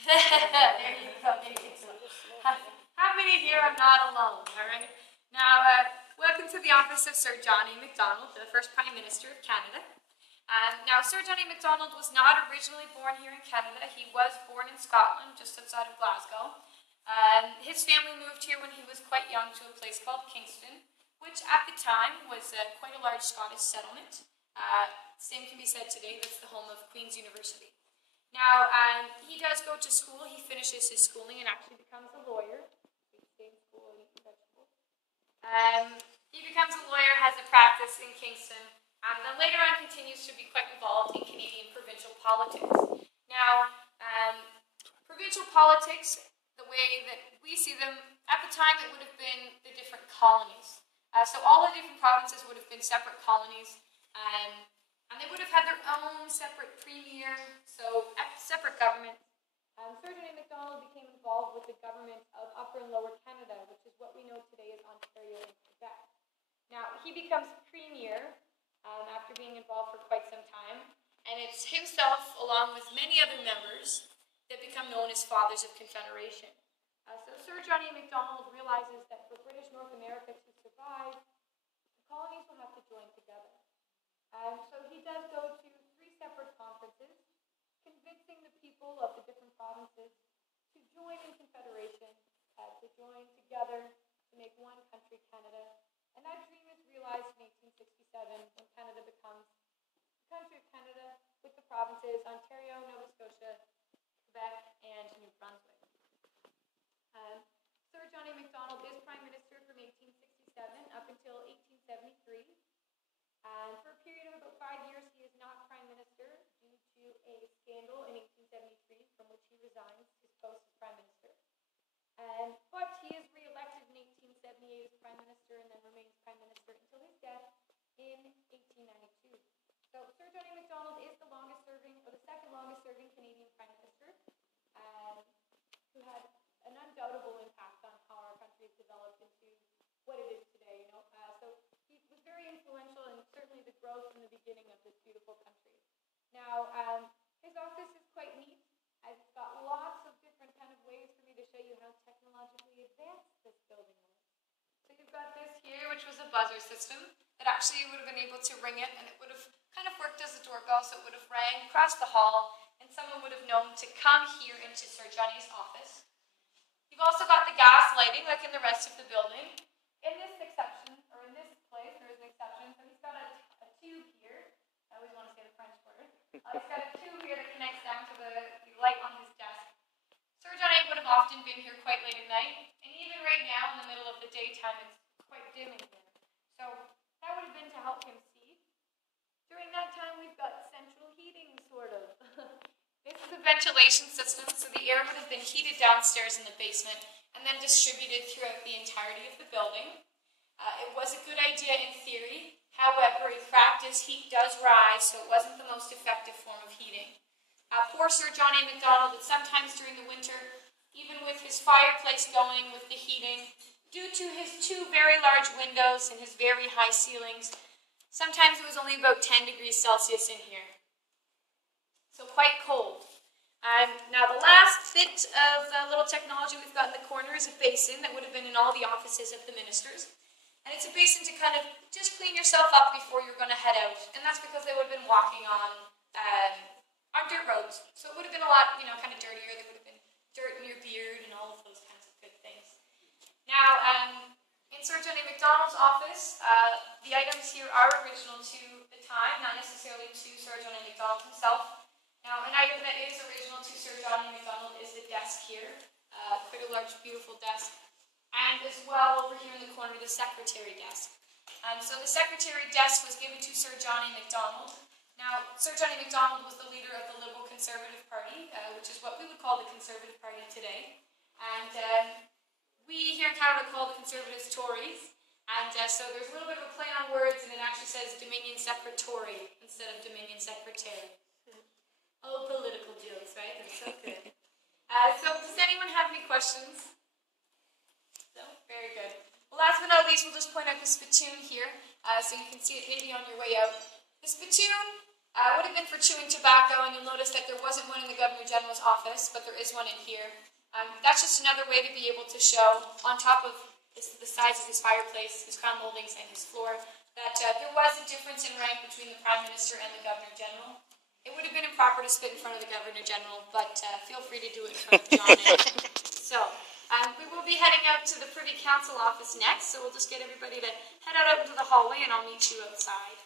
There you go. Happy to hear I'm not alone, all right? Now, welcome to the office of Sir John A Macdonald, the first Prime Minister of Canada. Now, Sir John A Macdonald was not originally born here in Canada. He was born in Scotland, just outside of Glasgow. His family moved here when he was quite young to a place called Kingston, which at the time was quite a large Scottish settlement. Same can be said today, that's the home of Queen's University. Now, he does go to school, he finishes his schooling and actually becomes a lawyer. He becomes a lawyer, has a practice in Kingston, and then later on continues to be quite involved in Canadian provincial politics. Now, provincial politics, the way that we see them, at the time it would have been the different colonies. So all the different provinces would have been separate colonies, and they would have had their own separate premier, so separate government. Sir John A Macdonald became involved with the government of Upper and Lower Canada, which is what we know today as Ontario and Quebec. Now, he becomes premier after being involved for quite some time, and it's himself, along with many other members, that become known as Fathers of Confederation. So Sir John A Macdonald realizes that for British North America to survive, the colonies will have to join together. So he does go to 3 separate conferences, convincing the people of the different provinces to join in confederation, to join together to make one country, Canada. And that dream is realized in 1867 when Canada becomes the country of Canada with the provinces Ontario, Nova Scotia, Quebec, and New Brunswick. Sir John A Macdonald is Prime Minister from 1867 up until 1873. For a period of about 5 years, he is not Prime Minister due to a scandal in 1873 from which he resigns his post as Prime Minister. But he is re-elected in 1878 as Prime Minister and then remains Prime Minister until his death in 1892. So Sir John A Macdonald is the longest serving, or the second longest serving Canadian Prime Minister, who had an undoubtable impact on how our country has developed into what it is today. So he was very influential in certainly the growth and the beginning of this beautiful country. Now, his office is quite neat. I've got lots of different kind of ways for me to show you how technologically advanced this building was. So you've got this here, which was a buzzer system that actually would have been able to ring it, and it would have kind of worked as a doorbell, so it would have rang across the hall, and someone would have known to come here into Sir Johnny's office. You've also got the gas lighting, like in the rest of the building. In this exception, or in this place, there is an exception. So he's got a tube here. I always want to say the French word. He's got a tube here that connects down to the light on his desk. Sir John A would have often been here quite late at night, and even right now in the middle of the daytime, it's quite dim in here. So that would have been to help him see. During that time, we've got central heating, sort of. This is a ventilation system, so the air would have been heated downstairs in the basement and then distributed throughout the entirety of the building. It was a good idea in theory. However, in practice, heat does rise, so it wasn't the most effective form of heating. Poor Sir John A Macdonald, but sometimes during the winter, even with his fireplace going with the heating, due to his 2 very large windows and his very high ceilings, sometimes it was only about 10 degrees Celsius in here. So quite cold. Now the last bit of little technology we've got in the corner is a basin that would have been in all the offices of the ministers. And it's a basin to kind of just clean yourself up before you're going to head out. And that's because they would have been walking on dirt roads. So it would have been a lot, kind of dirtier. There would have been dirt in your beard and all of those kinds of good things. Now, in Sir John A Macdonald's office, the items here are original to the time, not necessarily to Sir John A Macdonald himself. Now, an item that is original to Sir John A Macdonald is the desk here. Quite a large, beautiful desk. And as well, over here in the corner, the secretary desk. So the secretary desk was given to Sir John A Macdonald. Now, Sir John A Macdonald was the leader of the Liberal Conservative Party, which is what we would call the Conservative Party today. And we here in Canada call the Conservatives Tories. And so there's a little bit of a play on words, and it actually says Dominion Secretary instead of Dominion Secretary. Oh, political jokes, right? That's so good. So does anyone have any questions? No? Very good. Well, last but not least, we'll just point out the spittoon here, so you can see it maybe on your way out. The spittoon Would have been for chewing tobacco, and you'll notice that there wasn't one in the Governor General's office, but there is one in here. That's just another way to be able to show, on top of the size of his fireplace, his crown moldings, and his floor, that there was a difference in rank between the Prime Minister and the Governor General. It would have been improper to spit in front of the Governor General, but feel free to do it in front of John A. So, we will be heading out to the Privy Council office next, so we'll just get everybody to head out into the hallway, and I'll meet you outside.